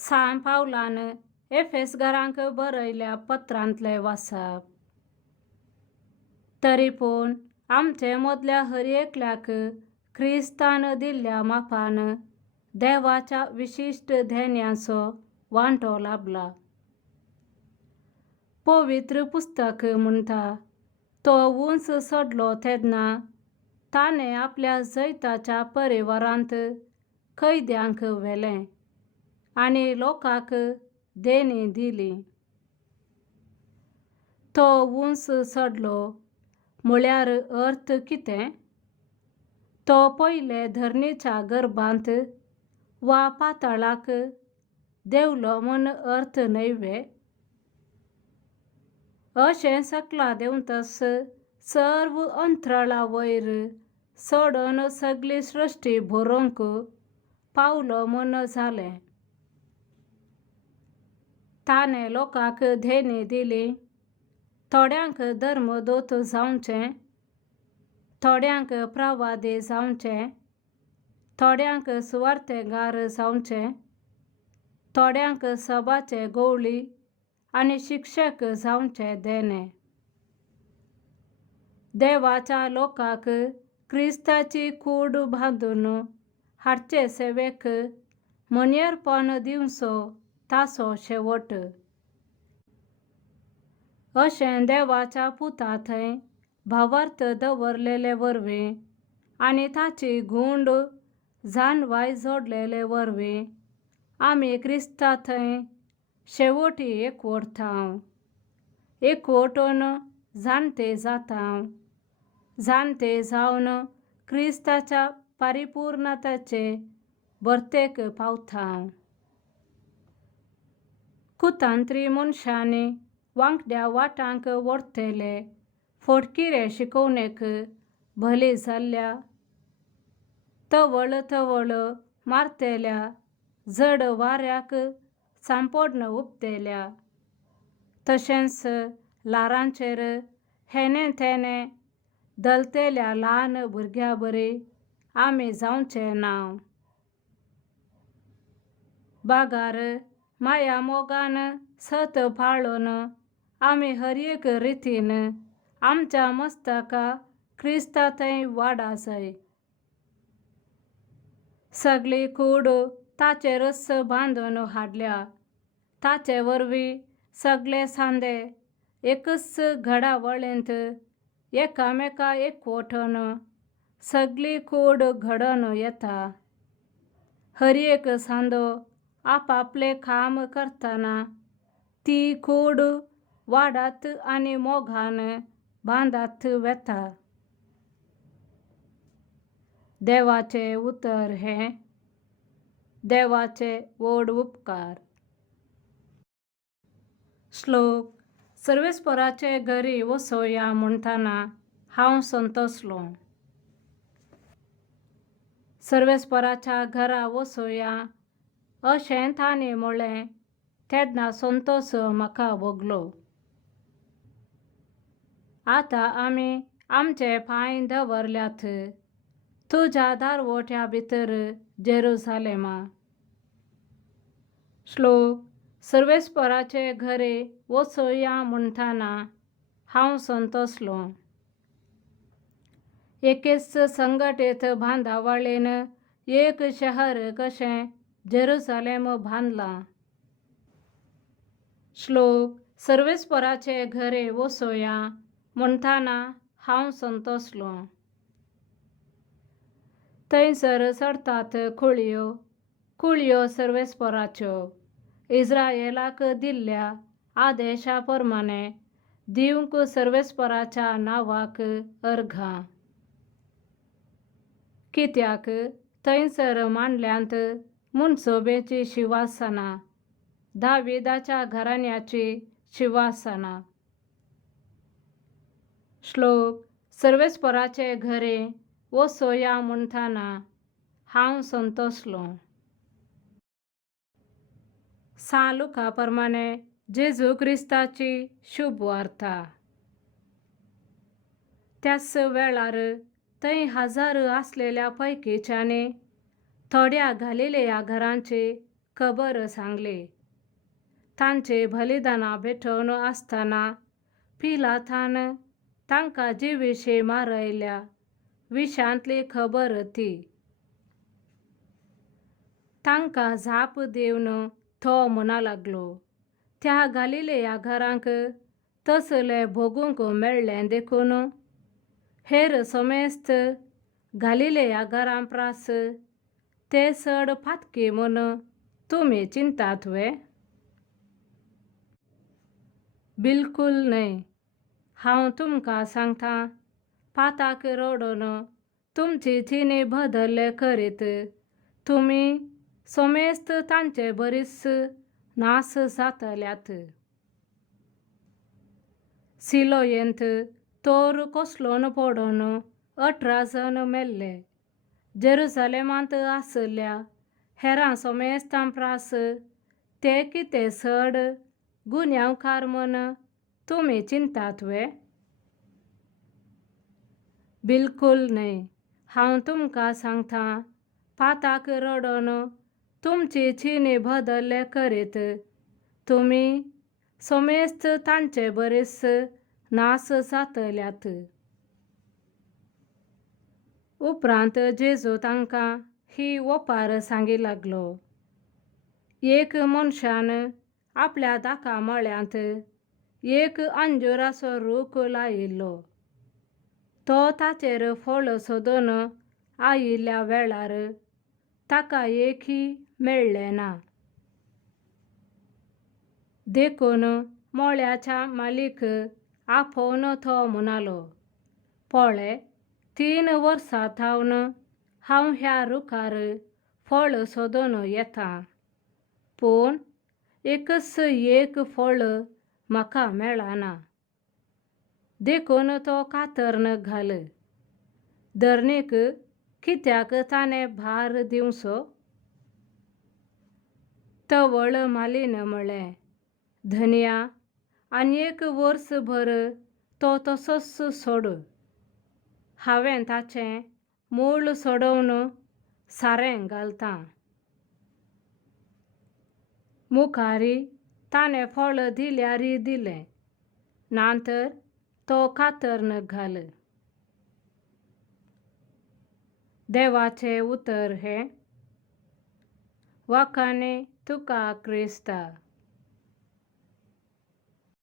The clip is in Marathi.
सांत पावलान एफेस घरांक बरयल्या पत्रांतले वाचप. तरी पूण आमचे मदल्या हर एकल्याक क्रिस्तान दिल्ल्या मापान देवाच्या विशिश्ट धेन्याचो वांटो लाभला. पवित्र पुस्तक म्हणटा, तो उंच चडलो तेन्ना ताणें आपल्या जैताच्या परिवारांत कैद्यांक व्हेलें आनी लोकांक देणी दिली. तो उंच चडलो म्हळ्यार अर्थ कितें? तो पयले धरणीच्या गर्भांत वा पाताळाक देवलो म्हूण अर्थ न्हयवे. अशें सकला देंवतस सर्व अंतराळा वयर चडोन सगली सृश्टी भरोवंक पावलो म्हूण जालें. ताणें लोकांक देणी दिली. थोड्यांक धर्मदूत जावचें, थोड्यांक प्रवादी जावचें, थोड्यांक सुवार्थेगार जावचें, थोड्यांक सभाचे गवळी आनी शिक्षक जावचें देणें. देवाच्या लोकांक क्रिस्ताची कूड बांदून हाडचे सेवेक मनेरपण दिवचो ताचो शेवट. अशें देवाच्या पुता थंय भावार्थ दवरलेले वरवीं आनी ताची गूंड जानवाय जोडलेले वरवीं आमी क्रिस्ता थंय शेवटी एकवट थांव. एकवटून जाणटे जातांव. जाणटे जावन क्रिस्ताच्या परिपूर्णतेचे बर्तेक पावतांव. कुतांत्री मनशांनी वांगड्या वाटांक व्हरतेले फटकिरे शिकोवणेक भली जाल्ल्या, तवळ तवळ मारतेल्या जड वाऱ्याक सांपडन उपतेल्या, तशेंच लारांचेर हेने तेने दलतेल्या ल्हान भुरग्या बरी आमी जावचें नाव. बागार माया मोगान सत पाळून आमी हर एक रितीन आमच्या मस्तका क्रिस्ता थंय वाडा जाय. सगली कूड ताचेरच बांदून हाडल्या. ताचे वरवीं सगळे सांदे एकच घडावळींत एकामेका एकवटून सगली कूड घडोवन येता. हर एक सांदो आपापले काम करतना ती कूड वाडत आनी मोगान बांदत वेता. देवाचें उतर हें. देवाचे व्हड उपकार. श्लोक. सर्वेस्पराचे घरी वसोया म्हणटना हांव संतोसलों. सर्वेस्पराच्या घरा वसोया अशें तांणी म्हळें तेन्ना संतोस म्हाका भोगलो. आतां आमी आमचे पांय दवरल्यात तुज्या दारवोट्या भितर जेरुसालेमा. श्लोक. सर्वेस्पराचे घरी वसोया म्हणटना हांव संतोसलों. एकेच संघटीत बांदावळीन एक शहर कशें जेरुसालेम बांदलां. श्लोक. सर्वेस्पराचे घरी वसोया म्हणटना हांव संतोसलों. थंयसर चडटात कुळयो. कुळयो सर्वेस्पराच्यो. इस्रायेलाक दिल्ल्या आदेशा प्रमाणे दिवंक सर्वेस्पराच्या नांवाक अर्घां. कित्याक थंयसर मांडल्यांत मुनसोबेची शिवासनां, दाविदाच्या घराण्याची शिवासनां. श्लोक. सर्वेस्पराचे घरी वसोया म्हणटना हांव संतोसलों. सांत लुका प्रमाणे जेजू क्रिस्ताची शुभ वार्ता. त्याच वेळार थंय हजार आसलेल्या पैकीच्यांनी थोड्या गालिलेया घरांची खबर सांगले. तांचे बलिदाना भेटवून असताना पिलातान तांकां जिवेशे मारयल्या विशांतली खबर ती. तांकां झाप दिवन तो म्हणा लागलो, त्या गालिलेया घरांक तसले भोगूंक मेळ्ळें देखून हेर समेस्त गालिलेया घरां प्रास ते चड फातके म्हूण तुमी चिंतात वे? बिलकूल न्हय. हांव तुमकां सांगतां, पाताक रडोन तुमची तिनी बदल करीत तुमी समेस्त तांचे बरीच नास जातल्यात. सिलोयेंत तोर कोसलोन पडोन 18 जण मेल्ले. जेरुसलेमांत आसल्या हेरां समेस्तां प्रास ते कितें चड गुन्यांवकार म्हूण तुमी चिंतात वे? बिलकूल न्हय. हांव तुमकां सांगतां, पाताक रडोन तुमची चिनी बदल करीत तुमी समेस्त तांचे बरीच नास जातल्यात. उपरांत जेजू तांकां ही ओपार सांगी लागलो. एक मनशान आपल्या दाका मळ्यांत एक अंजुराचो रूख लायिल्लो. तो ताचेर फळ सोदून आयिल्ल्या वेळार ताका एकय मेळ्ळें ना. देखून मळ्याच्या मालीक आपोवन तो म्हणालो, पळय, 3 वर्सां थावन हांव ह्या रुखार फळ सोदून येतां, पूण एकच एक फळ म्हाका मेळना. देखून तो कातरन घाल. धरणीक कित्याक ताणें भार दिवचो? तवळ मालीन म्हळें, धन्या, आनीक वर्सभर तो तसोच सोड. हांवें ताचें मूळ सोडवन सारें घालतां. मुखारी ताणें फळ दिल्यार दिलें, नांतर तो कातरन घाल. देवाचें उतर हें. वखाणी तुका क्रिस्ता.